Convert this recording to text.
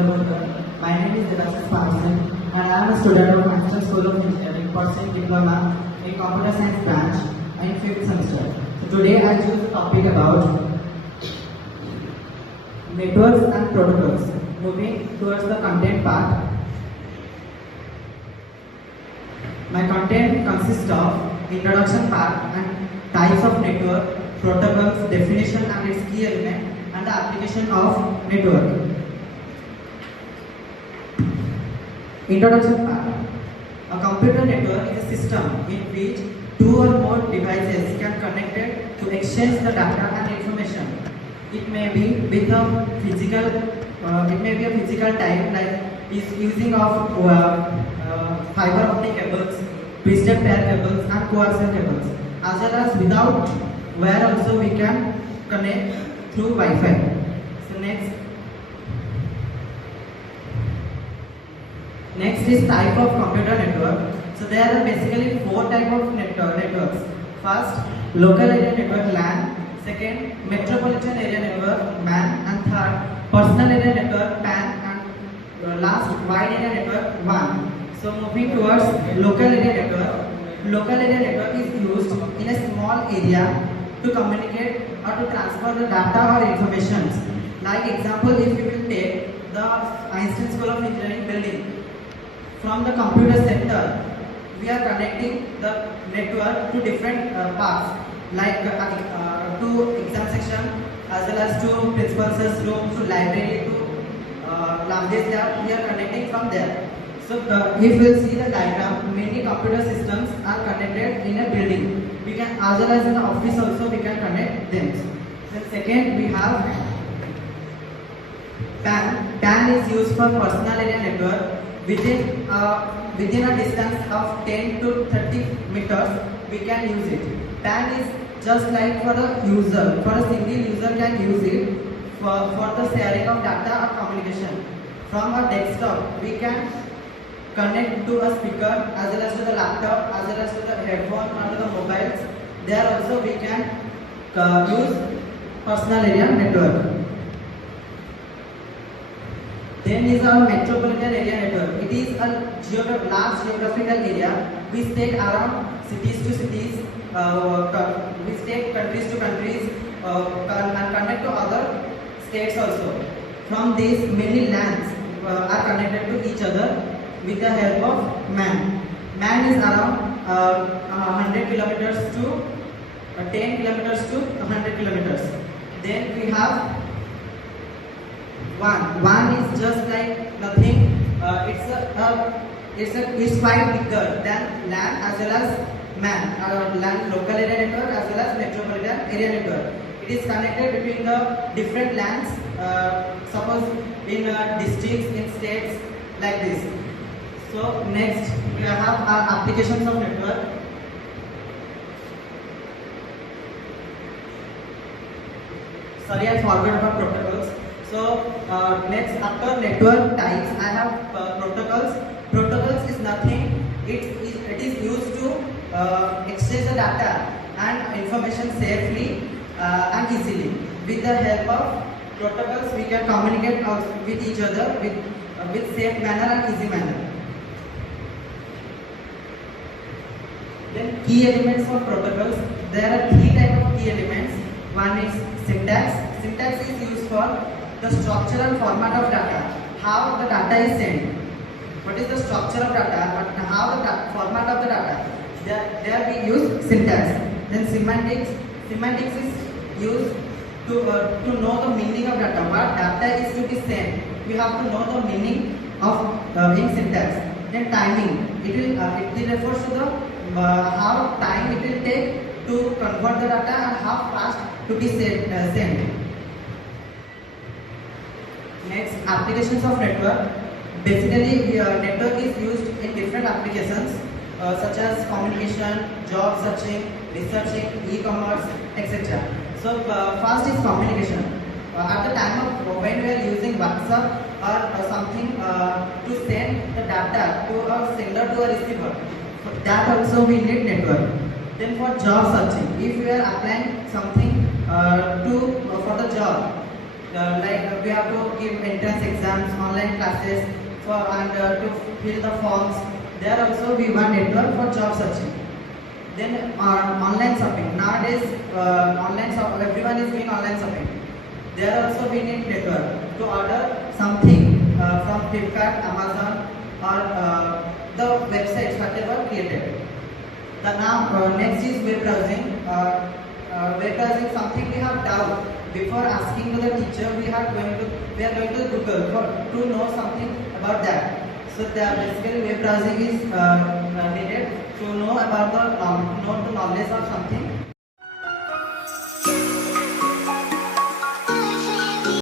Chandra. My name is Devasis Parson and I am a student of National School of Engineering pursuing diploma in Computer Science branch in 5th semester. So today I choose the topic about networks and protocols. Moving towards the content part. My content consists of introduction part and types of network, protocols, definition and its key element, and the application of network. Introduction part. A computer network is a system in which two or more devices can connect it to exchange the data and information. It may be with a physical type like is using of fiber optic cables, twisted pair cables, and coaxial cables, as well as without, where also we can connect through Wi-Fi. So next is type of computer network. So there are basically four type of networks. First, local area network LAN. Second, metropolitan area network MAN, and third, personal area network PAN, and last, wide area network WAN. So moving towards local area network. Local area network is used in a small area to communicate or to transfer the data or information. Like example, if you will take the Einstein School of Engineering building, from the computer center, we are connecting the network to different parts, like to exam section, as well as to principal's room, to library, to Lamde's lab. We are connecting from there. So if you will see the diagram, many computer systems are connected in a building. We can, as well as in the office also, we can connect them. Then second, we have PAN. PAN is used for personal area network. Within a distance of 10 to 30 meters, we can use it. PAN is just like for a user, for a single user can use it for the sharing of data or communication. From a desktop, we can connect to a speaker, as well as to the laptop, as well as to the headphone or to the mobiles. There also we can use personal area network. Then is our metropolitan area network. It is a large geographical area which take around cities to cities, which take countries to countries, and connect to other states also. From these, many lands are connected to each other with the help of MAN. MAN is around 100 kilometers to 10 kilometers to 100 kilometers. Then we have WAN. WAN is just like nothing. It's quite bigger than LAN as well as MAN. LAN, local area network, as well as metropolitan area network. It is connected between the different LANs. Suppose in districts, in states, like this. So next we have our applications of network. Sorry, I forgot about protocols. So next, after network types, I have protocols. Protocols is nothing. It is used to exchange the data and information safely and easily. With the help of protocols, we can communicate with each other with safe manner and easy manner. Then key elements for protocols. There are three types of key elements. One is syntax. Syntax is used for the structure and format of data. How the data is sent. What is the structure of data and how the format of the data. There we use syntax. Then semantics. Semantics is used to know the meaning of data. What data is to be sent. We have to know the meaning of in syntax. Then timing. It refers to the how time it will take to convert the data and how fast to be sent. Next, applications of network. Basically, network is used in different applications such as communication, job searching, researching, e-commerce, etc. So first is communication. At the time of when we are using WhatsApp or something to send the data to a sender to a receiver, for that also we need network. Then for job searching, if we are applying something for the job, like we have to give entrance exams, online classes, and to fill the forms. There also we want network for job searching. Then online shopping. Nowadays, everyone is doing online shopping. There also we need network to order something from Flipkart, Amazon, or the websites whatever created. The now next is web browsing. Web browsing something we have doubt before asking to the teacher. We are going to Google to know something about that. So basically web browsing is needed to know about the knowledge of something.